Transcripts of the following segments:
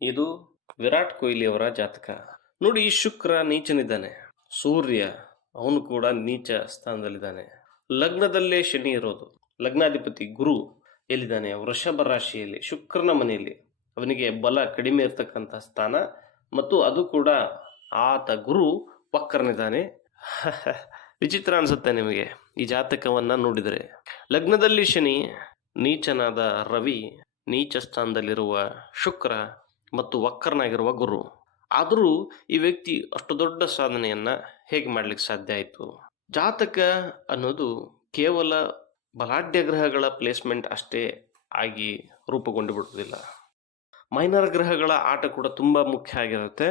ಇದು ವಿರಾಟ್ ಕೊಹ್ಲಿ ಅವರ ಜಾತಕ. ನೋಡಿ, ಶುಕ್ರ ನೀಚನಿದ್ದಾನೆ, ಸೂರ್ಯ ಅವನು ಕೂಡ ನೀಚ ಸ್ಥಾನದಲ್ಲಿದ್ದಾನೆ. ಲಗ್ನದಲ್ಲೇ ಶನಿ ಇರೋದು, ಲಗ್ನಾಧಿಪತಿ ಗುರು ಎಲ್ಲಿದ್ದಾನೆ? ವೃಷಭ ರಾಶಿಯಲ್ಲಿ ಶುಕ್ರನ ಮನೆಯಲ್ಲಿ. ಅವನಿಗೆ ಬಲ ಕಡಿಮೆ ಇರತಕ್ಕಂಥ ಸ್ಥಾನ, ಮತ್ತು ಅದು ಕೂಡ ಆತ ಗುರು ವಕ್ರನಿದ್ದಾನೆ. ವಿಚಿತ್ರ ಅನ್ಸುತ್ತೆ ನಿಮಗೆ ಈ ಜಾತಕವನ್ನ ನೋಡಿದರೆ. ಲಗ್ನದಲ್ಲಿ ಶನಿ, ನೀಚನಾದ ರವಿ, ನೀಚ ಸ್ಥಾನದಲ್ಲಿರುವ ಶುಕ್ರ ಮತ್ತು ವಕ್ರನಾಗಿರುವ ಗುರು. ಆದರೂ ಈ ವ್ಯಕ್ತಿ ಅಷ್ಟು ದೊಡ್ಡ ಸಾಧನೆಯನ್ನ ಹೇಗೆ ಮಾಡ್ಲಿಕ್ಕೆ ಸಾಧ್ಯ ಆಯಿತು? ಜಾತಕ ಅನ್ನೋದು ಕೇವಲ ಬಲಾಢ್ಯ ಗ್ರಹಗಳ ಪ್ಲೇಸ್ಮೆಂಟ್ ಅಷ್ಟೇ ಆಗಿ ರೂಪುಗೊಂಡು ಬಿಡುವುದಿಲ್ಲ. ಮೈನರ್ ಗ್ರಹಗಳ ಆಟ ಕೂಡ ತುಂಬಾ ಮುಖ್ಯ ಆಗಿರುತ್ತೆ.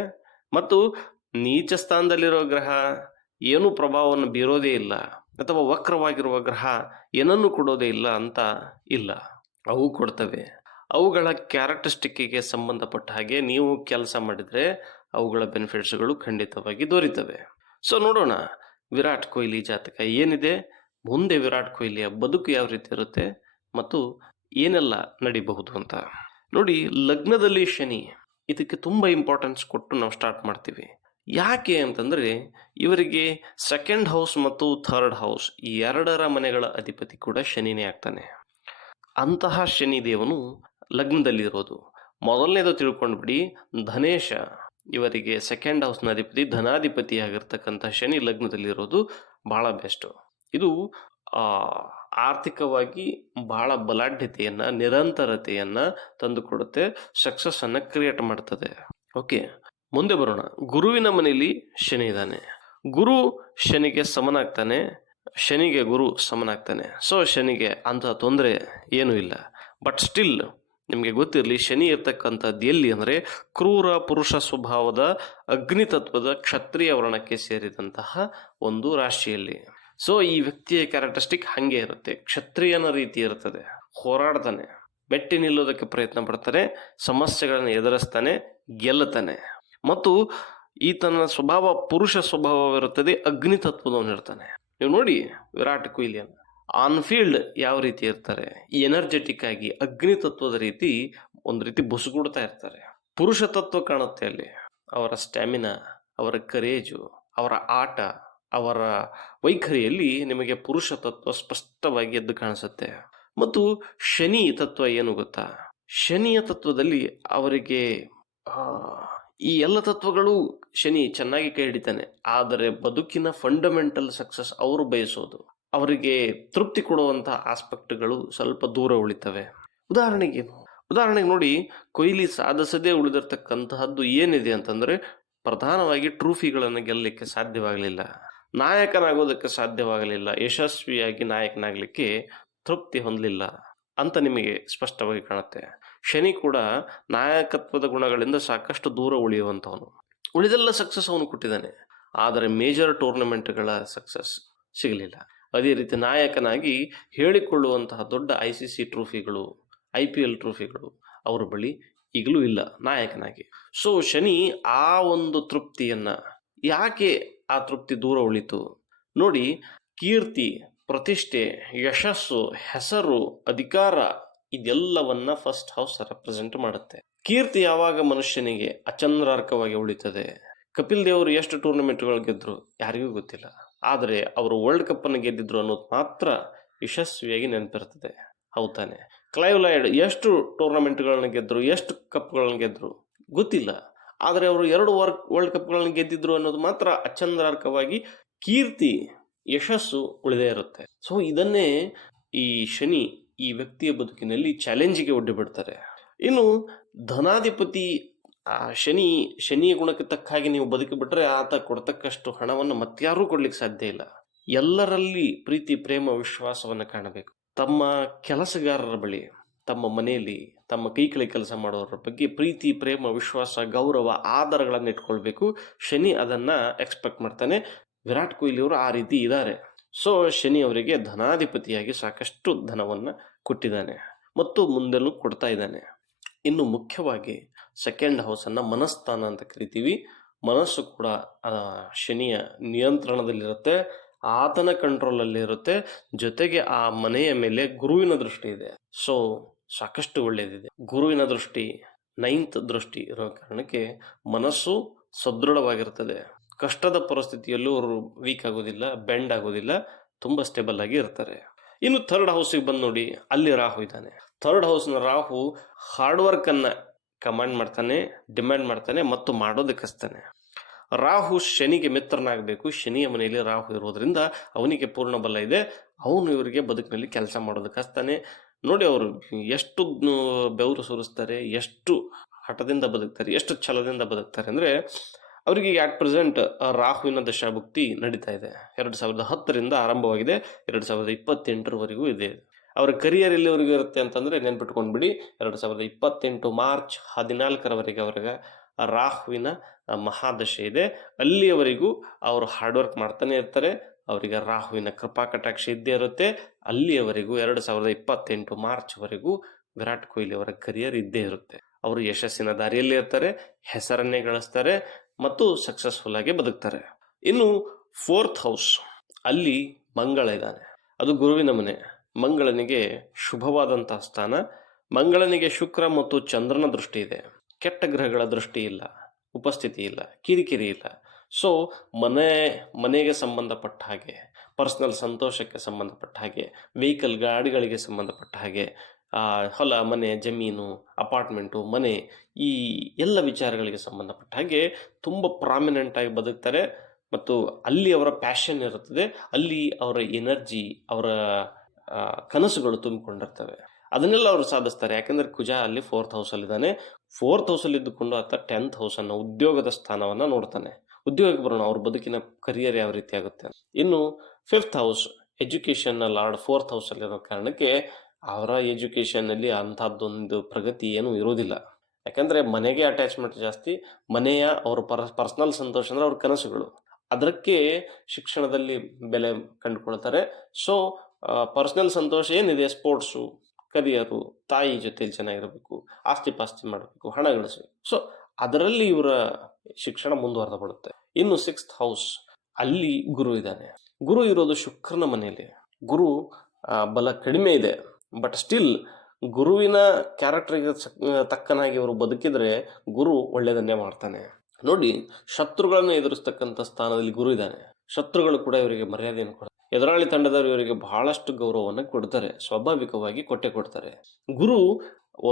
ಮತ್ತು ನೀಚ ಸ್ಥಾನದಲ್ಲಿರೋ ಗ್ರಹ ಏನೂ ಪ್ರಭಾವವನ್ನು ಬೀರೋದೇ ಇಲ್ಲ, ಅಥವಾ ವಕ್ರವಾಗಿರುವ ಗ್ರಹ ಏನನ್ನು ಕೊಡೋದೇ ಇಲ್ಲ ಅಂತ ಇಲ್ಲ. ಅವು ಕೊಡ್ತವೆ. ಅವುಗಳ ಕ್ಯಾರೆಕ್ಟರಿಸ್ಟಿಕ್ಕಿಗೆ ಸಂಬಂಧಪಟ್ಟ ಹಾಗೆ ನೀವು ಕೆಲಸ ಮಾಡಿದರೆ ಅವುಗಳ ಬೆನಿಫಿಟ್ಸ್ಗಳು ಖಂಡಿತವಾಗಿ ದೊರೀತವೆ. ಸೊ ನೋಡೋಣ, ವಿರಾಟ್ ಕೊಹ್ಲಿ ಜಾತಕ ಏನಿದೆ, ಮುಂದೆ ವಿರಾಟ್ ಕೊಹ್ಲಿಯ ಬದುಕು ಯಾವ ರೀತಿ ಇರುತ್ತೆ ಮತ್ತು ಏನೆಲ್ಲ ನಡಿಬಹುದು ಅಂತ. ನೋಡಿ, ಲಗ್ನದಲ್ಲಿ ಶನಿ, ಇದಕ್ಕೆ ತುಂಬ ಇಂಪಾರ್ಟೆನ್ಸ್ ಕೊಟ್ಟು ನಾವು ಸ್ಟಾರ್ಟ್ ಮಾಡ್ತೀವಿ. ಯಾಕೆ ಅಂತಂದರೆ, ಇವರಿಗೆ ಸೆಕೆಂಡ್ ಹೌಸ್ ಮತ್ತು ಥರ್ಡ್ ಹೌಸ್ ಈ ಎರಡರ ಮನೆಗಳ ಅಧಿಪತಿ ಕೂಡ ಶನಿನೇ ಆಗ್ತಾನೆ. ಅಂತಹ ಶನಿ ದೇವನು ಲಗ್ನದಲ್ಲಿರೋದು. ಮೊದಲನೇದು ತಿಳ್ಕೊಂಡ್ಬಿಡಿ, ಧನೇಶ ಇವರಿಗೆ ಸೆಕೆಂಡ್ ಹೌಸ್ನ ಅಧಿಪತಿ, ಧನಾಧಿಪತಿ ಆಗಿರ್ತಕ್ಕಂಥ ಶನಿ ಲಗ್ನದಲ್ಲಿರೋದು ಬಹಳ ಬೆಸ್ಟು. ಇದು ಆರ್ಥಿಕವಾಗಿ ಬಹಳ ಬಲಾಢ್ಯತೆಯನ್ನ, ನಿರಂತರತೆಯನ್ನ ತಂದುಕೊಡುತ್ತೆ, ಸಕ್ಸಸ್ ಅನ್ನ ಕ್ರಿಯೇಟ್ ಮಾಡ್ತದೆ. ಓಕೆ, ಮುಂದೆ ಬರೋಣ. ಗುರುವಿನ ಮನೆಯಲ್ಲಿ ಶನಿ ಇದ್ದಾನೆ. ಗುರು ಶನಿಗೆ ಸಮನಾಗ್ತಾನೆ, ಶನಿಗೆ ಗುರು ಸಮನಾಗ್ತಾನೆ. ಸೊ ಶನಿಗೆ ಅಂತ ತೊಂದರೆ ಏನೂ ಇಲ್ಲ. ಬಟ್ ಸ್ಟಿಲ್ ನಿಮಗೆ ಗೊತ್ತಿರಲಿ, ಶನಿ ಇರ್ತಕ್ಕಂಥದ್ದು ಎಲ್ಲಿ ಅಂದರೆ ಕ್ರೂರ ಪುರುಷ ಸ್ವಭಾವದ ಅಗ್ನಿತತ್ವದ ಕ್ಷತ್ರಿಯ ವರ್ಣಕ್ಕೆ ಸೇರಿದಂತಹ ಒಂದು ರಾಶಿಯಲ್ಲಿ. ಸೊ ಈ ವ್ಯಕ್ತಿಯ ಕ್ಯಾರೆಕ್ಟರಿಸ್ಟಿಕ್ ಹಂಗೆ ಇರುತ್ತೆ, ಕ್ಷತ್ರಿಯನ ರೀತಿ ಇರ್ತದೆ. ಹೋರಾಡ್ತಾನೆ, ಮೆಟ್ಟಿ ನಿಲ್ಲೋದಕ್ಕೆ ಪ್ರಯತ್ನ ಪಡ್ತಾನೆ, ಸಮಸ್ಯೆಗಳನ್ನು ಎದುರಿಸ್ತಾನೆ, ಗೆಲ್ಲುತ್ತಾನೆ. ಮತ್ತು ಈತನ ಸ್ವಭಾವ ಪುರುಷ ಸ್ವಭಾವವಿರುತ್ತದೆ, ಅಗ್ನಿತತ್ವದವನಿರ್ತಾನೆ. ನೀವು ನೋಡಿ ವಿರಾಟ್ ಕೊಹ್ಲಿಯನ್ನು ಆನ್ ಫೀಲ್ಡ್ ಯಾವ ರೀತಿ ಇರ್ತಾರೆ, ಎನರ್ಜೆಟಿಕ್ ಆಗಿ ಅಗ್ನಿತತ್ವದ ರೀತಿ ಒಂದು ರೀತಿ ಬುಸುಗುಡ್ತಾ ಇರ್ತಾರೆ. ಪುರುಷ ತತ್ವ ಕಾಣುತ್ತೆ ಅಲ್ಲಿ. ಅವರ ಸ್ಟ್ಯಾಮಿನಾ, ಅವರ ಕರೇಜು, ಅವರ ಆಟ, ಅವರ ವೈಖರಿಯಲ್ಲಿ ನಿಮಗೆ ಪುರುಷ ತತ್ವ ಸ್ಪಷ್ಟವಾಗಿ ಎದ್ದು ಕಾಣಿಸುತ್ತೆ. ಮತ್ತು ಶನಿ ತತ್ವ ಏನು ಗೊತ್ತಾ? ಶನಿಯ ತತ್ವದಲ್ಲಿ ಅವರಿಗೆ ಈ ಎಲ್ಲ ತತ್ವಗಳು ಶನಿ ಚೆನ್ನಾಗಿ ಕೈ ಹಿಡಿತಾನೆ. ಆದರೆ ಬದುಕಿನ ಫಂಡಮೆಂಟಲ್ ಸಕ್ಸಸ್ ಅವರು ಬಯಸೋದು, ಅವರಿಗೆ ತೃಪ್ತಿ ಕೊಡುವಂತಹ ಆಸ್ಪೆಕ್ಟ್ಗಳು ಸ್ವಲ್ಪ ದೂರ ಉಳಿತವೆ. ಉದಾಹರಣೆಗೆ ನೋಡಿ, ಕೊಹ್ಲಿ ಸಾಧಿಸದೇ ಉಳಿದಿರ್ತಕ್ಕಂತಹದ್ದು ಏನಿದೆ ಅಂತಂದ್ರೆ, ಪ್ರಧಾನವಾಗಿ ಟ್ರೋಫಿಗಳನ್ನು ಗೆಲ್ಲಲಿಕ್ಕೆ ಸಾಧ್ಯವಾಗಲಿಲ್ಲ, ನಾಯಕನಾಗೋದಕ್ಕೆ ಸಾಧ್ಯವಾಗಲಿಲ್ಲ, ಯಶಸ್ವಿಯಾಗಿ ನಾಯಕನಾಗಲಿಕ್ಕೆ ತೃಪ್ತಿ ಹೊಂದಲಿಲ್ಲ ಅಂತ ನಿಮಗೆ ಸ್ಪಷ್ಟವಾಗಿ ಕಾಣುತ್ತೆ. ಶನಿ ಕೂಡ ನಾಯಕತ್ವದ ಗುಣಗಳಿಂದ ಸಾಕಷ್ಟು ದೂರ ಉಳಿಯುವಂಥವನು. ಉಳಿದೆಲ್ಲ ಸಕ್ಸಸ್ ಅವನು ಕೊಟ್ಟಿದ್ದಾನೆ, ಆದರೆ ಮೇಜರ್ ಟೂರ್ನಮೆಂಟ್ಗಳ ಸಕ್ಸಸ್ ಸಿಗಲಿಲ್ಲ. ಅದೇ ರೀತಿ ನಾಯಕನಾಗಿ ಹೇಳಿಕೊಳ್ಳುವಂತಹ ದೊಡ್ಡ ICC ಟ್ರೋಫಿಗಳು, IPL ಟ್ರೋಫಿಗಳು ಅವರ ಬಳಿ ಈಗಲೂ ಇಲ್ಲ ನಾಯಕನಾಗಿ. ಸೊ ಶನಿ ಆ ಒಂದು ತೃಪ್ತಿಯನ್ನ, ಯಾಕೆ ಆ ತೃಪ್ತಿ ದೂರ ಉಳಿತು ನೋಡಿ, ಕೀರ್ತಿ, ಪ್ರತಿಷ್ಠೆ, ಯಶಸ್ಸು, ಹೆಸರು, ಅಧಿಕಾರ ಇದೆಲ್ಲವನ್ನ ಫಸ್ಟ್ ಹೌಸ್ ರೆಪ್ರೆಸೆಂಟ್ ಮಾಡುತ್ತೆ. ಕೀರ್ತಿ ಯಾವಾಗ ಮನುಷ್ಯನಿಗೆ ಅಚಂದ್ರಾರ್ಕವಾಗಿ ಉಳಿತದೆ. ಕಪಿಲ್ ದೇವರು ಎಷ್ಟು ಟೂರ್ನಮೆಂಟ್ಗಳು ಗೆದ್ರು ಯಾರಿಗೂ ಗೊತ್ತಿಲ್ಲ, ಆದರೆ ಅವರು ವರ್ಲ್ಡ್ ಕಪ್ ಅನ್ನು ಗೆದ್ದಿದ್ರು ಅನ್ನೋದು ಮಾತ್ರ ಯಶಸ್ವಿಯಾಗಿ ನೆನಪಿರ್ತದೆ. ಹೌದಾನೆ? ಕ್ಲೈವ್ ಲೈಡ್ ಎಷ್ಟು ಟೂರ್ನಮೆಂಟ್ಗಳನ್ನ ಗೆದ್ರು, ಎಷ್ಟು ಕಪ್ಗಳನ್ನ ಗೆದ್ರು ಗೊತ್ತಿಲ್ಲ, ಆದರೆ ಅವರು 2 ವರ್ಲ್ಡ್ ಕಪ್ಗಳನ್ನ ಗೆದ್ದಿದ್ರು ಅನ್ನೋದು ಮಾತ್ರ ಅಚಂದ್ರಾರ್ಕವಾಗಿ ಕೀರ್ತಿ, ಯಶಸ್ಸು ಉಳಿದೇ ಇರುತ್ತೆ. ಸೊ ಇದನ್ನೇ ಈ ಶನಿ ಈ ವ್ಯಕ್ತಿಯ ಬದುಕಿನಲ್ಲಿ ಚಾಲೆಂಜಿಗೆ ಒಡ್ಡಿ ಬಿಡ್ತಾರೆ. ಇನ್ನು ಧನಾಧಿಪತಿ ಶನಿಯ ಗುಣಕ್ಕೆ ತಕ್ಕ ಹಾಗೆ ನೀವು ಬದುಕಿ ಬಿಟ್ರೆ ಆತ ಕೊಡ್ತಕ್ಕಷ್ಟು ಹಣವನ್ನು ಮತ್ಯಾರೂ ಕೊಡ್ಲಿಕ್ಕೆ ಸಾಧ್ಯ ಇಲ್ಲ. ಎಲ್ಲರಲ್ಲಿ ಪ್ರೀತಿ, ಪ್ರೇಮ, ವಿಶ್ವಾಸವನ್ನು ಕಾಣಬೇಕು. ತಮ್ಮ ಕೆಲಸಗಾರರ ಬಳಿ, ತಮ್ಮ ಮನೆಯಲ್ಲಿ, ತಮ್ಮ ಕೈ ಕೆಳಗೆ ಕೆಲಸ ಮಾಡೋರ ಬಗ್ಗೆ ಪ್ರೀತಿ, ಪ್ರೇಮ, ವಿಶ್ವಾಸ, ಗೌರವ, ಆಧಾರಗಳನ್ನು ಇಟ್ಕೊಳ್ಬೇಕು. ಶನಿ ಅದನ್ನ ಎಕ್ಸ್ಪೆಕ್ಟ್ ಮಾಡ್ತಾನೆ. ವಿರಾಟ್ ಕೊಹ್ಲಿ ಅವರು ಆ ರೀತಿ ಇದ್ದಾರೆ. ಸೊ ಶನಿ ಅವರಿಗೆ ಧನಾಧಿಪತಿಯಾಗಿ ಸಾಕಷ್ಟು ಧನವನ್ನ ಕೊಟ್ಟಿದ್ದಾನೆ ಮತ್ತು ಮುಂದೆಲ್ಲೂ ಕೊಡ್ತಾ ಇದ್ದಾನೆ. ಇನ್ನು ಮುಖ್ಯವಾಗಿ ಸೆಕೆಂಡ್ ಹೌಸ್ ಅನ್ನ ಮನಸ್ಥಾನ ಅಂತ ಕರಿತೀವಿ. ಮನಸ್ಸು ಕೂಡ ಶನಿಯ ನಿಯಂತ್ರಣದಲ್ಲಿರುತ್ತೆ, ಆತನ ಕಂಟ್ರೋಲ್ ಅಲ್ಲಿ ಇರುತ್ತೆ. ಜೊತೆಗೆ ಆ ಮನೆಯ ಮೇಲೆ ಗುರುವಿನ ದೃಷ್ಟಿ ಇದೆ. ಸೊ ಸಾಕಷ್ಟು ಒಳ್ಳೆಯದಿದೆ. ಗುರುವಿನ ದೃಷ್ಟಿ 9th ದೃಷ್ಟಿ ಇರೋ ಕಾರಣಕ್ಕೆ ಮನಸ್ಸು ಸದೃಢವಾಗಿರ್ತದೆ. ಕಷ್ಟದ ಪರಿಸ್ಥಿತಿಯಲ್ಲೂ ಅವರು ವೀಕ್ ಆಗೋದಿಲ್ಲ, ಬೆಂಡ್ ಆಗೋದಿಲ್ಲ, ತುಂಬ ಸ್ಟೇಬಲ್ ಆಗಿ ಇರ್ತಾರೆ. ಇನ್ನು ಥರ್ಡ್ ಹೌಸಿಗೆ ಬಂದು ನೋಡಿ, ಅಲ್ಲಿ ರಾಹು ಇದ್ದಾನೆ. ಥರ್ಡ್ ಹೌಸ್ನ ರಾಹು ಹಾರ್ಡ್ ವರ್ಕನ್ನು ಕಮಾಂಡ್ ಮಾಡ್ತಾನೆ, ಡಿಮ್ಯಾಂಡ್ ಮಾಡ್ತಾನೆ ಮತ್ತು ಮಾಡೋದಕ್ಕೆ ಹಚ್ತಾನೆ. ರಾಹು ಶನಿಗೆ ಮಿತ್ರನಾಗಬೇಕು. ಶನಿಯ ಮನೆಯಲ್ಲಿ ರಾಹು ಇರೋದ್ರಿಂದ ಅವನಿಗೆ ಪೂರ್ಣ ಬಲ ಇದೆ. ಅವನು ಇವರಿಗೆ ಬದುಕಿನಲ್ಲಿ ಕೆಲಸ ಮಾಡೋದಕ್ಕೆ ಹಚ್ತಾನೆ. ನೋಡಿ ಅವರು ಎಷ್ಟು ಬೆವರು ಸುರಿಸ್ತಾರೆ, ಎಷ್ಟು ಹಠದಿಂದ ಬದುಕ್ತಾರೆ, ಎಷ್ಟು ಛಲದಿಂದ ಬದುಕ್ತಾರೆ ಅಂದರೆ ಅವರಿಗೆ ಅಟ್ ಪ್ರೆಸೆಂಟ್ ರಾಹುವಿನ ದಶಾಭುಕ್ತಿ ನಡೀತಾ ಇದೆ. 2010ರಿಂದ ಆರಂಭವಾಗಿದೆ, 2028ರವರೆಗೂ ಇದೆ. ಅವರ ಕರಿಯರ್ ಎಲ್ಲಿವರೆಗೂ ಇರುತ್ತೆ ಅಂತಂದರೆ ನೆನ್ಪಿಟ್ಕೊಂಡ್ಬಿಡಿ, 2028 ಮಾರ್ಚ್ 14ರವರೆಗೆ ಅವ್ರಿಗೆ ರಾಹುವಿನ ಮಹಾದಶೆ ಇದೆ. ಅಲ್ಲಿಯವರೆಗೂ ಅವರು ಹಾರ್ಡ್ ವರ್ಕ್ ಮಾಡ್ತಾನೆ ಇರ್ತಾರೆ. ಅವರಿಗೆ ರಾಹುವಿನ ಕೃಪಾ ಕಟಾಕ್ಷ ಇದ್ದೇ ಇರುತ್ತೆ. ಅಲ್ಲಿಯವರೆಗೂ 2028 ಮಾರ್ಚ್ವರೆಗೂ ವಿರಾಟ್ ಕೊಹ್ಲಿ ಅವರ ಕರಿಯರ್ ಇದ್ದೇ ಇರುತ್ತೆ. ಅವರು ಯಶಸ್ಸಿನ ದಾರಿಯಲ್ಲಿ ಇರ್ತಾರೆ, ಹೆಸರನ್ನೇ ಗಳಿಸ್ತಾರೆ ಮತ್ತು ಸಕ್ಸಸ್ಫುಲ್ ಆಗಿ ಬದುಕ್ತಾರೆ. ಇನ್ನು 4th ಹೌಸ್, ಅಲ್ಲಿ ಮಂಗಳ ಇದ್ದಾನೆ. ಅದು ಗುರುವಿನ ಮನೆ. ಮಂಗಳನಿಗೆ ಶುಭವಾದಂತಹ ಸ್ಥಾನ. ಮಂಗಳನಿಗೆ ಶುಕ್ರ ಮತ್ತು ಚಂದ್ರನ ದೃಷ್ಟಿ ಇದೆ. ಕೆಟ್ಟ ಗ್ರಹಗಳ ದೃಷ್ಟಿ ಇಲ್ಲ, ಉಪಸ್ಥಿತಿ ಇಲ್ಲ, ಕಿರಿಕಿರಿ ಇಲ್ಲ. ಸೊ ಮನೆಗೆ ಸಂಬಂಧಪಟ್ಟ ಹಾಗೆ, ಪರ್ಸನಲ್ ಸಂತೋಷಕ್ಕೆ ಸಂಬಂಧಪಟ್ಟ ಹಾಗೆ, ವೆಹಿಕಲ್ ಗಾಡಿಗಳಿಗೆ ಸಂಬಂಧಪಟ್ಟ ಹಾಗೆ, ಹೊಲ ಮನೆ ಜಮೀನು ಅಪಾರ್ಟ್ಮೆಂಟು ಮನೆ, ಈ ಎಲ್ಲ ವಿಚಾರಗಳಿಗೆ ಸಂಬಂಧಪಟ್ಟ ಹಾಗೆ ತುಂಬ ಪ್ರಾಮಿನೆಂಟಾಗಿ ಬದುಕ್ತಾರೆ. ಮತ್ತು ಅಲ್ಲಿ ಅವರ ಪ್ಯಾಷನ್ ಇರುತ್ತದೆ, ಅಲ್ಲಿ ಅವರ ಎನರ್ಜಿ, ಅವರ ಕನಸುಗಳು ತುಂಬಿಕೊಂಡಿರ್ತವೆ. ಅದನ್ನೆಲ್ಲ ಅವರು ಸಾಧಿಸ್ತಾರೆ. ಯಾಕೆಂದರೆ ಕುಜ ಅಲ್ಲಿ 4th ಹೌಸಲ್ಲಿದ್ದಾನೆ. 4th ಹೌಸಲ್ಲಿ ಇದ್ದುಕೊಂಡು ಆತ 10th ಹೌಸನ್ನು, ಉದ್ಯೋಗದ ಸ್ಥಾನವನ್ನು ನೋಡ್ತಾನೆ. ಉದ್ಯೋಗಕ್ಕೆ ಬರೋಣ, ಅವ್ರ ಬದುಕಿನ ಕರಿಯರ್ ಯಾವ ರೀತಿ ಆಗುತ್ತೆ. ಇನ್ನು 5th ಹೌಸ್ ಎಜುಕೇಷನ್ನ ಲಾರ್ಡ್ 4th ಹೌಸಲ್ಲಿರೋ ಕಾರಣಕ್ಕೆ ಅವರ ಎಜುಕೇಷನ್ನಲ್ಲಿ ಅಂಥದ್ದೊಂದು ಪ್ರಗತಿ ಏನೂ ಇರೋದಿಲ್ಲ. ಯಾಕಂದರೆ ಮನೆಗೆ ಅಟ್ಯಾಚ್ಮೆಂಟ್ ಜಾಸ್ತಿ. ಮನೆಯ ಅವ್ರ ಪರ್ಸನಲ್ ಸಂತೋಷ ಅಂದರೆ ಅವ್ರ ಕನಸುಗಳು, ಅದಕ್ಕೆ ಶಿಕ್ಷಣದಲ್ಲಿ ಬೆಲೆ ಕಂಡುಕೊಳ್ತಾರೆ. ಸೊ ಪರ್ಸನಲ್ ಸಂತೋಷ ಏನಿದೆ, ಸ್ಪೋರ್ಟ್ಸು, ಕರಿಯರು, ತಾಯಿ ಜೊತೆಲಿ ಚೆನ್ನಾಗಿರಬೇಕು, ಆಸ್ತಿ ಪಾಸ್ತಿ ಮಾಡಬೇಕು, ಹಣ ಗಳಿಸಬೇಕು. ಸೊ ಅದರಲ್ಲಿ ಇವರ ಶಿಕ್ಷಣ ಮುಂದುವರೆದಬಿಡುತ್ತೆ. ಇನ್ನು 6th ಹೌಸ್, ಅಲ್ಲಿ ಗುರು ಇದ್ದಾನೆ. ಗುರು ಇರೋದು ಶುಕ್ರನ ಮನೆಯಲ್ಲಿ. ಗುರು ಬಲ ಕಡಿಮೆ ಇದೆ, ಬಟ್ ಸ್ಟಿಲ್ ಗುರುವಿನ ಕ್ಯಾರೆಕ್ಟರ್ಗೆ ತಕ್ಕನಾಗಿ ಅವರು ಬದುಕಿದ್ರೆ ಗುರು ಒಳ್ಳೆಯದನ್ನೇ ಮಾಡ್ತಾನೆ. ನೋಡಿ, ಶತ್ರುಗಳನ್ನು ಎದುರಿಸ್ತಕ್ಕಂಥ ಸ್ಥಾನದಲ್ಲಿ ಗುರು ಇದ್ದಾನೆ. ಶತ್ರುಗಳು ಕೂಡ ಇವರಿಗೆ ಮರ್ಯಾದೆಯನ್ನು ಕೊಡ್ತಾರೆ. ಎದುರಾಳಿ ತಂಡದವರು ಇವರಿಗೆ ಬಹಳಷ್ಟು ಗೌರವವನ್ನು ಕೊಡ್ತಾರೆ, ಸ್ವಾಭಾವಿಕವಾಗಿ ಕೊಡ್ತಾರೆ. ಗುರು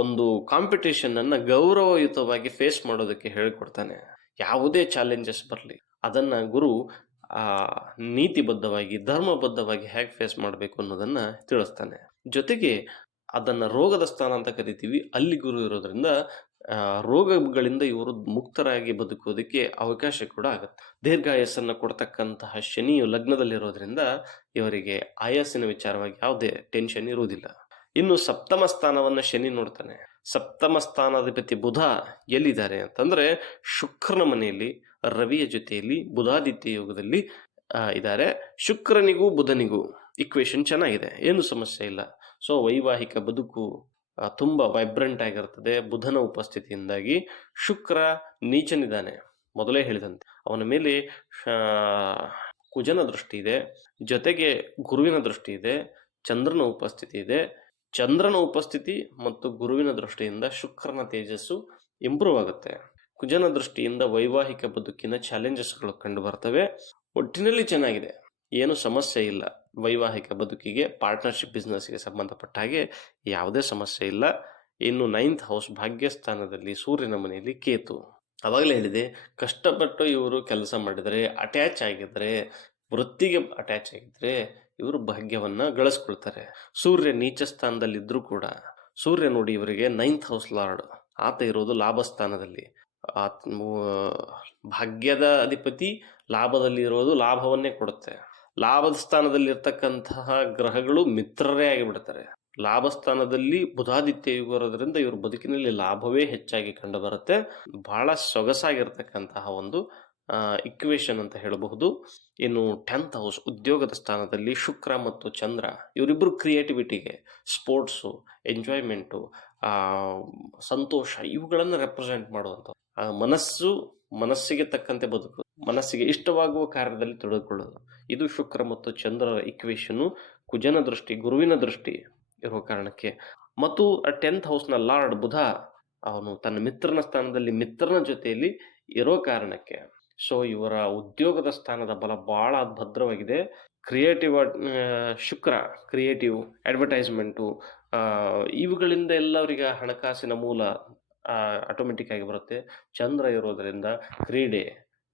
ಒಂದು ಕಾಂಪಿಟೇಷನನ್ನು ಗೌರವಯುತವಾಗಿ ಫೇಸ್ ಮಾಡೋದಕ್ಕೆ ಹೇಳಿಕೊಡ್ತಾನೆ. ಯಾವುದೇ ಚಾಲೆಂಜಸ್ ಬರಲಿ ಅದನ್ನು ಗುರು ನೀತಿಬದ್ಧವಾಗಿ, ಧರ್ಮಬದ್ಧವಾಗಿ ಹೇಗೆ ಫೇಸ್ ಮಾಡಬೇಕು ಅನ್ನೋದನ್ನು ತಿಳಿಸ್ತಾನೆ. ಜೊತೆಗೆ ಅದನ್ನು ರೋಗದ ಸ್ಥಾನ ಅಂತ ಕರಿತೀವಿ. ಅಲ್ಲಿ ಗುರು ಇರೋದ್ರಿಂದ ರೋಗಗಳಿಂದ ಇವರು ಮುಕ್ತರಾಗಿ ಬದುಕೋದಕ್ಕೆ ಅವಕಾಶ ಕೂಡ ಆಗುತ್ತೆ. ದೀರ್ಘಾಯಸ್ಸನ್ನು ಕೊಡ್ತಕ್ಕಂತಹ ಶನಿಯು ಲಗ್ನದಲ್ಲಿರೋದ್ರಿಂದ ಇವರಿಗೆ ಆಯಸ್ಸಿನ ವಿಚಾರವಾಗಿ ಯಾವುದೇ ಟೆನ್ಷನ್ ಇರುವುದಿಲ್ಲ. ಇನ್ನು 7ಮ ಸ್ಥಾನವನ್ನು ಶನಿ ನೋಡ್ತಾನೆ. 7ಮ ಸ್ಥಾನಾಧಿಪತಿ ಬುಧ ಎಲ್ಲಿದ್ದಾರೆ ಅಂತಂದರೆ ಶುಕ್ರನ ಮನೆಯಲ್ಲಿ, ರವಿಯ ಜೊತೆಯಲ್ಲಿ ಬುಧಾದಿತ್ಯ ಯೋಗದಲ್ಲಿ ಇದ್ದಾರೆ. ಶುಕ್ರನಿಗೂ ಬುಧನಿಗೂ ಇಕ್ವೇಶನ್ ಚೆನ್ನಾಗಿದೆ, ಏನು ಸಮಸ್ಯೆ ಇಲ್ಲ. ಸೊ ವೈವಾಹಿಕ ಬದುಕು ತುಂಬ ವೈಬ್ರೆಂಟ್ ಆಗಿರ್ತದೆ ಬುಧನ ಉಪಸ್ಥಿತಿಯಿಂದಾಗಿ. ಶುಕ್ರ ನೀಚನಿದ್ದಾನೆ, ಮೊದಲೇ ಹೇಳಿದಂತೆ ಅವನ ಮೇಲೆ ಕುಜನ ದೃಷ್ಟಿ ಇದೆ, ಜೊತೆಗೆ ಗುರುವಿನ ದೃಷ್ಟಿ ಇದೆ, ಚಂದ್ರನ ಉಪಸ್ಥಿತಿ ಇದೆ. ಚಂದ್ರನ ಉಪಸ್ಥಿತಿ ಮತ್ತು ಗುರುವಿನ ದೃಷ್ಟಿಯಿಂದ ಶುಕ್ರನ ತೇಜಸ್ಸು ಇಂಪ್ರೂವ್ ಆಗುತ್ತೆ. ಕುಜನ ದೃಷ್ಟಿಯಿಂದ ವೈವಾಹಿಕ ಬದುಕಿನ ಚಾಲೆಂಜಸ್ಗಳು ಕಂಡು ಬರ್ತವೆ. ಒಟ್ಟಿನಲ್ಲಿ ಚೆನ್ನಾಗಿದೆ, ಏನು ಸಮಸ್ಯೆ ಇಲ್ಲ. ವೈವಾಹಿಕ ಬದುಕಿಗೆ, ಪಾರ್ಟ್ನರ್ಶಿಪ್ ಬಿಸ್ನೆಸ್ಗೆ ಸಂಬಂಧಪಟ್ಟ ಹಾಗೆ ಯಾವುದೇ ಸಮಸ್ಯೆ ಇಲ್ಲ. ಇನ್ನು 9th ಹೌಸ್ ಭಾಗ್ಯಸ್ಥಾನದಲ್ಲಿ ಸೂರ್ಯನ ಮನೆಯಲ್ಲಿ ಕೇತು. ಆವಾಗಲೇ ಹೇಳಿದೆ, ಕಷ್ಟಪಟ್ಟು ಇವರು ಕೆಲಸ ಮಾಡಿದರೆ, ಅಟ್ಯಾಚ್ ಆಗಿದ್ರೆ, ವೃತ್ತಿಗೆ ಅಟ್ಯಾಚ್ ಆಗಿದ್ರೆ ಇವರು ಭಾಗ್ಯವನ್ನು ಗಳಿಸ್ಕೊಳ್ತಾರೆ. ಸೂರ್ಯ ನೀಚ ಸ್ಥಾನದಲ್ಲಿದ್ದರೂ ಕೂಡ, ಸೂರ್ಯ ನೋಡಿ ಇವರಿಗೆ 9th ಹೌಸ್ ಲಾರ್ಡ್, ಆತ ಇರೋದು ಲಾಭಸ್ಥಾನದಲ್ಲಿ. ಭಾಗ್ಯದ ಅಧಿಪತಿ ಲಾಭದಲ್ಲಿ ಇರೋದು ಲಾಭವನ್ನೇ ಕೊಡುತ್ತೆ. ಲಾಭದ ಸ್ಥಾನದಲ್ಲಿರ್ತಕ್ಕಂತಹ ಗ್ರಹಗಳು ಮಿತ್ರರೇ ಆಗಿಬಿಡ್ತಾರೆ. ಲಾಭಸ್ಥಾನದಲ್ಲಿ ಬುಧಾದಿತ್ಯ ಯುಗ ಇರೋದ್ರಿಂದ ಇವ್ರ ಬದುಕಿನಲ್ಲಿ ಲಾಭವೇ ಹೆಚ್ಚಾಗಿ ಕಂಡು ಬರುತ್ತೆ. ಬಹಳ ಸೊಗಸಾಗಿರ್ತಕ್ಕಂತಹ ಒಂದು ಇಕ್ವೇಶನ್ ಅಂತ ಹೇಳಬಹುದು. ಇನ್ನು 10th ಹೌಸ್ ಉದ್ಯೋಗದ ಸ್ಥಾನದಲ್ಲಿ ಶುಕ್ರ ಮತ್ತು ಚಂದ್ರ, ಇವರಿಬ್ಬರು ಕ್ರಿಯೇಟಿವಿಟಿಗೆ, ಸ್ಪೋರ್ಟ್ಸು, ಎಂಜಾಯ್ಮೆಂಟು, ಸಂತೋಷ ಇವುಗಳನ್ನು ರೆಪ್ರೆಸೆಂಟ್ ಮಾಡುವಂಥ ಮನಸ್ಸಿಗೆ ತಕ್ಕಂತೆ ಬದುಕು, ಮನಸ್ಸಿಗೆ ಇಷ್ಟವಾಗುವ ಕಾರ್ಯದಲ್ಲಿ ತೊಡಗಿಕೊಳ್ಳೋದು, ಇದು ಶುಕ್ರ ಮತ್ತು ಚಂದ್ರರ ಇಕ್ವೇಶನ್ನು. ಕುಜನ ದೃಷ್ಟಿ, ಗುರುವಿನ ದೃಷ್ಟಿ ಇರುವ ಕಾರಣಕ್ಕೆ, ಮತ್ತು 10th ಹೌಸ್ನ ಲಾರ್ಡ್ ಬುಧ ಅವನು ತನ್ನ ಮಿತ್ರನ ಸ್ಥಾನದಲ್ಲಿ ಮಿತ್ರನ ಜೊತೆಯಲ್ಲಿ ಇರೋ ಕಾರಣಕ್ಕೆ. ಸೊ ಇವರ ಉದ್ಯೋಗದ ಸ್ಥಾನದ ಬಲ ಬಹಳ ಭದ್ರವಾಗಿದೆ. ಕ್ರಿಯೇಟಿವ್ ಶುಕ್ರ ಕ್ರಿಯೇಟಿವ್ ಅಡ್ವರ್ಟೈಸ್ಮೆಂಟು ಇವುಗಳಿಂದ ಎಲ್ಲ ಅವರಿಗೆ ಹಣಕಾಸಿನ ಮೂಲ ಆಟೋಮೆಟಿಕ್ ಆಗಿ ಬರುತ್ತೆ. ಚಂದ್ರ ಇರೋದರಿಂದ ಕ್ರೀಡೆ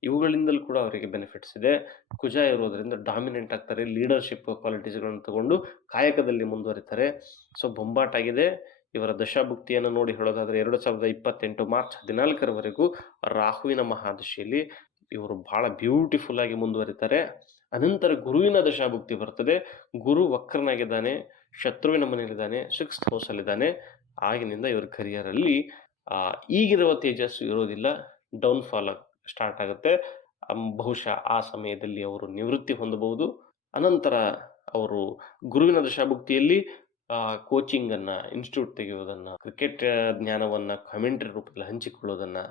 ಇವುಗಳಿಂದಲೂ ಕೂಡ ಅವರಿಗೆ ಬೆನಿಫಿಟ್ಸ್ ಇದೆ. ಕುಜ ಇರೋದರಿಂದ ಡಾಮಿನೆಂಟ್ ಆಗ್ತಾರೆ, ಲೀಡರ್ಶಿಪ್ ಕ್ವಾಲಿಟೀಸ್ಗಳನ್ನು ತಗೊಂಡು ಕಾಯಕದಲ್ಲಿ ಮುಂದುವರಿತಾರೆ. ಸೊ ಬೊಂಬಾಟಾಗಿದೆ. ಇವರ ದಶಾಭುಕ್ತಿಯನ್ನು ನೋಡಿ ಹೇಳೋದಾದರೆ 2028 ಮಾರ್ಚ್ 14ರವರೆಗೂ ರಾಹುವಿನ ಮಹಾದಶೆಯಲ್ಲಿ ಇವರು ಬಹಳ ಬ್ಯೂಟಿಫುಲ್ ಆಗಿ ಮುಂದುವರಿತಾರೆ. ಅನಂತರ ಗುರುವಿನ ದಶಾಭುಕ್ತಿ ಬರ್ತದೆ. ಗುರು ವಕ್ರನಾಗಿದ್ದಾನೆ, ಶತ್ರುವಿನ ಮನೆಯಲ್ಲಿದ್ದಾನೆ, 6th ಹೌಸಲ್ಲಿದ್ದಾನೆ. ಆಗಿನಿಂದ ಇವ್ರ ಕರಿಯರಲ್ಲಿ ಈಗಿರುವ ತೇಜಸ್ಸು ಇರೋದಿಲ್ಲ, ಡೌನ್ಫಾಲ್ ಸ್ಟಾರ್ಟ್ ಆಗುತ್ತೆ. ಬಹುಶಃ ಆ ಸಮಯದಲ್ಲಿ ಅವರು ನಿವೃತ್ತಿ ಹೊಂದಬಹುದು. ಅನಂತರ ಅವರು ಗುರುವಿನ ದಶಾಭುಕ್ತಿಯಲ್ಲಿ ಕೋಚಿಂಗನ್ನು, ಇನ್ಸ್ಟಿಟ್ಯೂಟ್ ತೆಗೆಯೋದನ್ನು, ಕ್ರಿಕೆಟ್ ಜ್ಞಾನವನ್ನು ಕಾಮೆಂಟ್ರಿ ರೂಪದಲ್ಲಿ ಹಂಚಿಕೊಳ್ಳೋದನ್ನು,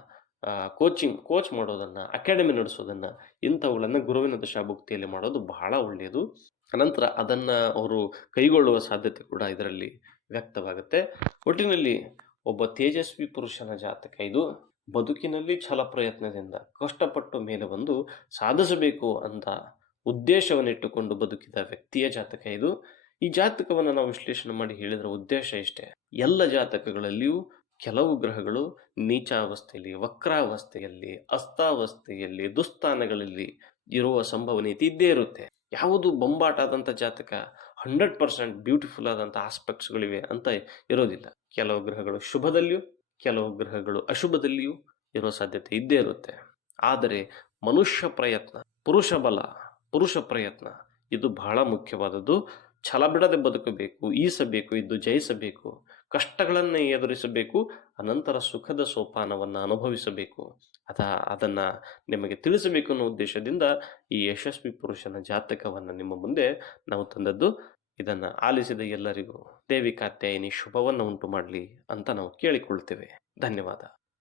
ಕೋಚ್ ಮಾಡೋದನ್ನು, ಅಕಾಡೆಮಿ ನಡೆಸೋದನ್ನು, ಇಂಥವುಗಳನ್ನು ಗುರುವಿನ ದಶಾಭುಕ್ತಿಯಲ್ಲಿ ಮಾಡೋದು ಬಹಳ ಒಳ್ಳೆಯದು. ಅನಂತರ ಅದನ್ನು ಅವರು ಕೈಗೊಳ್ಳುವ ಸಾಧ್ಯತೆ ಕೂಡ ಇದರಲ್ಲಿ ವ್ಯಕ್ತವಾಗುತ್ತೆ. ಒಟ್ಟಿನಲ್ಲಿ ಒಬ್ಬ ತೇಜಸ್ವಿ ಪುರುಷನ ಜಾತಕ ಇದು. ಬದುಕಿನಲ್ಲಿ ಛಲ ಪ್ರಯತ್ನದಿಂದ ಕಷ್ಟಪಟ್ಟು ಮೇಲೆ ಬಂದು ಸಾಧಿಸಬೇಕು ಅಂತ ಉದ್ದೇಶವನ್ನಿಟ್ಟುಕೊಂಡು ಬದುಕಿದ ವ್ಯಕ್ತಿಯ ಜಾತಕ ಇದು. ಈ ಜಾತಕವನ್ನು ನಾವು ವಿಶ್ಲೇಷಣೆ ಮಾಡಿ ಹೇಳಿದ್ರ ಉದ್ದೇಶ ಇಷ್ಟೇ: ಎಲ್ಲ ಜಾತಕಗಳಲ್ಲಿಯೂ ಕೆಲವು ಗ್ರಹಗಳು ನೀಚಾವಸ್ಥೆಯಲ್ಲಿ, ವಕ್ರಾವಸ್ಥೆಯಲ್ಲಿ, ಅಸ್ತಾವಸ್ಥೆಯಲ್ಲಿ, ದುಸ್ಥಾನಗಳಲ್ಲಿ ಇರುವ ಸಂಭವನೀಯತೆ ಇದ್ದೇ ಇರುತ್ತೆ. ಯಾವುದು ಬೊಂಬಾಟಾದಂಥ ಜಾತಕ 100% ಬ್ಯೂಟಿಫುಲ್ ಆದಂಥ ಆಸ್ಪೆಕ್ಟ್ಸ್ಗಳಿವೆ ಅಂತ ಇರೋದಿಲ್ಲ. ಕೆಲವು ಗ್ರಹಗಳು ಶುಭದಲ್ಲಿಯೂ ಕೆಲವು ಗ್ರಹಗಳು ಅಶುಭದಲ್ಲಿಯೂ ಇರೋ ಸಾಧ್ಯತೆ ಇದ್ದೇ ಇರುತ್ತೆ. ಆದರೆ ಮನುಷ್ಯ ಪ್ರಯತ್ನ, ಪುರುಷ ಪ್ರಯತ್ನ ಇದು ಬಹಳ ಮುಖ್ಯವಾದದ್ದು. ಛಲ ಬಿಡದೆ ಬದುಕಬೇಕು, ಈಸಬೇಕು, ಇದ್ದು ಜಯಿಸಬೇಕು, ಕಷ್ಟಗಳನ್ನು ಎದುರಿಸಬೇಕು, ಅನಂತರ ಸುಖದ ಸೋಪಾನವನ್ನು ಅನುಭವಿಸಬೇಕು. ಅದನ್ನು ನಿಮಗೆ ತಿಳಿಸಬೇಕು ಅನ್ನೋ ಉದ್ದೇಶದಿಂದ ಈ ಯಶಸ್ವಿ ಪುರುಷನ ಜಾತಕವನ್ನು ನಿಮ್ಮ ಮುಂದೆ ನಾವು ತಂದದ್ದು. ಇದನ್ನು ಆಲಿಸಿದ ಎಲ್ಲರಿಗೂ ದೇವಿ ಕಾತ್ಯಾಯಿನಿ ಶುಭವನ್ನು ಉಂಟು ಮಾಡಲಿ ಅಂತ ನಾವು ಕೇಳಿಕೊಳ್ತೇವೆ. ಧನ್ಯವಾದ.